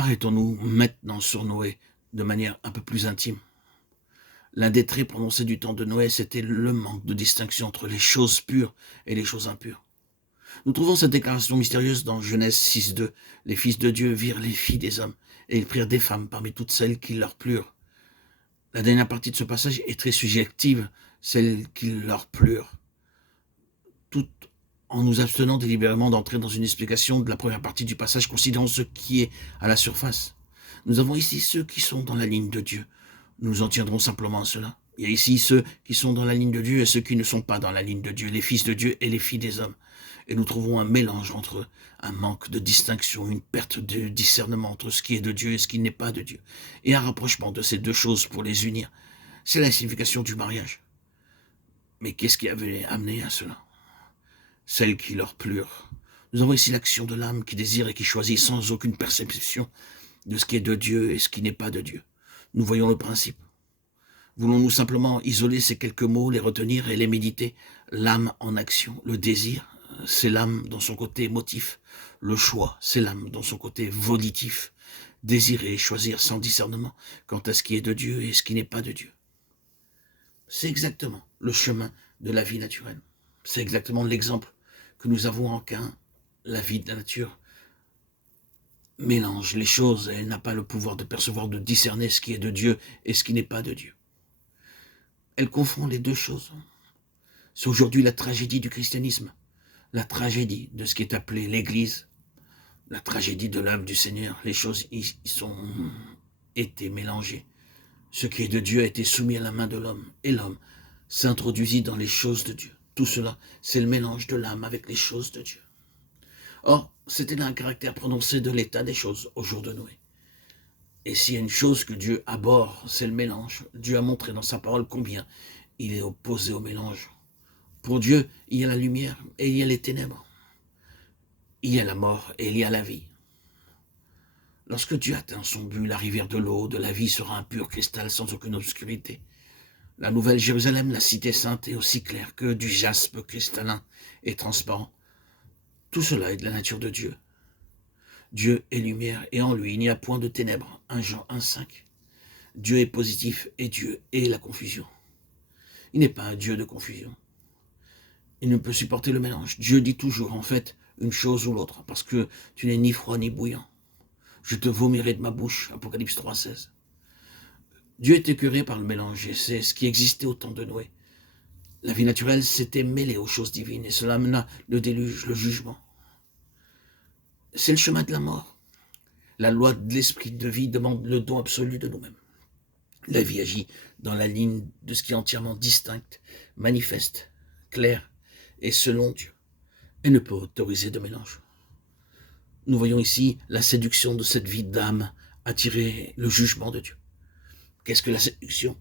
Arrêtons-nous maintenant sur Noé de manière un peu plus intime. L'un des traits prononcés du temps de Noé, c'était le manque de distinction entre les choses pures et les choses impures. Nous trouvons cette déclaration mystérieuse dans Genèse 6.2. Les fils de Dieu virent les filles des hommes, et ils prirent des femmes parmi toutes celles qui leur plurent. La dernière partie de ce passage est très subjective, celles qui leur plurent. Tout en nous abstenant délibérément d'entrer dans une explication de la première partie du passage, considérant ce qui est à la surface. Nous avons ici ceux qui sont dans la ligne de Dieu. Nous en tiendrons simplement à cela. Il y a ici ceux qui sont dans la ligne de Dieu et ceux qui ne sont pas dans la ligne de Dieu, les fils de Dieu et les filles des hommes. Et nous trouvons un mélange entre eux, un manque de distinction, une perte de discernement entre ce qui est de Dieu et ce qui n'est pas de Dieu, et un rapprochement de ces deux choses pour les unir. C'est la signification du mariage. Mais qu'est-ce qui avait amené à cela? Celles qui leur plurent. Nous avons ici l'action de l'âme qui désire et qui choisit sans aucune perception de ce qui est de Dieu et ce qui n'est pas de Dieu. Nous voyons le principe. Voulons-nous simplement isoler ces quelques mots, les retenir et les méditer? L'âme en action, le désir, c'est l'âme dans son côté émotif. Le choix, c'est l'âme dans son côté volitif. Désirer et choisir sans discernement quant à ce qui est de Dieu et ce qui n'est pas de Dieu. C'est exactement le chemin de la vie naturelle. C'est exactement l'exemple que nous avons en Caïn. La vie de la nature mélange les choses et elle n'a pas le pouvoir de percevoir, de discerner ce qui est de Dieu et ce qui n'est pas de Dieu. Elle confond les deux choses. C'est aujourd'hui la tragédie du christianisme, la tragédie de ce qui est appelé l'Église, la tragédie de l'œuvre du Seigneur. Les choses y sont été mélangées. Ce qui est de Dieu a été soumis à la main de l'homme et l'homme s'introduisit dans les choses de Dieu. Tout cela, c'est le mélange de l'âme avec les choses de Dieu. Or, c'était là un caractère prononcé de l'état des choses au jour de Noé. Et s'il y a une chose que Dieu abhorre, c'est le mélange. Dieu a montré dans sa parole combien il est opposé au mélange. Pour Dieu, il y a la lumière et il y a les ténèbres. Il y a la mort et il y a la vie. Lorsque Dieu atteint son but, la rivière de l'eau, de la vie sera un pur cristal sans aucune obscurité. La nouvelle Jérusalem, la cité sainte, est aussi claire que du jaspe cristallin et transparent. Tout cela est de la nature de Dieu. Dieu est lumière et en lui il n'y a point de ténèbres. 1 Jean 1,5. Dieu est positif et Dieu est la confusion. Il n'est pas un Dieu de confusion. Il ne peut supporter le mélange. Dieu dit toujours en fait une chose ou l'autre parce que tu n'es ni froid ni bouillant. Je te vomirai de ma bouche. Apocalypse 3,16. Dieu est écœuré par le mélange et c'est ce qui existait au temps de Noé. La vie naturelle s'était mêlée aux choses divines et cela amena le déluge, le jugement. C'est le chemin de la mort. La loi de l'esprit de vie demande le don absolu de nous-mêmes. La vie agit dans la ligne de ce qui est entièrement distinct, manifeste, clair et selon Dieu. Elle ne peut autoriser de mélange. Nous voyons ici la séduction de cette vie d'âme attirer le jugement de Dieu. Qu'est-ce que la séduction?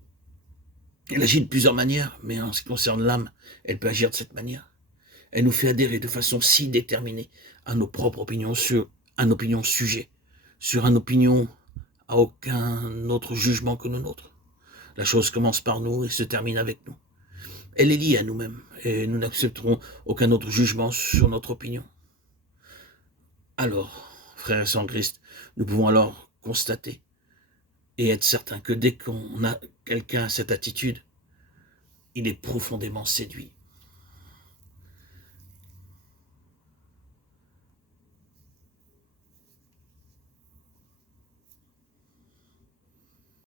Elle agit de plusieurs manières, mais en ce qui concerne l'âme, elle peut agir de cette manière. Elle nous fait adhérer de façon si déterminée à nos propres opinions sur un opinion sujet, sur un opinion à aucun autre jugement que le nôtre. La chose commence par nous et se termine avec nous. Elle est liée à nous-mêmes et nous n'accepterons aucun autre jugement sur notre opinion. Alors, frères et sœurs en Christ, nous pouvons alors constater et être certains que dès qu'on a quelqu'un à cette attitude, il est profondément séduit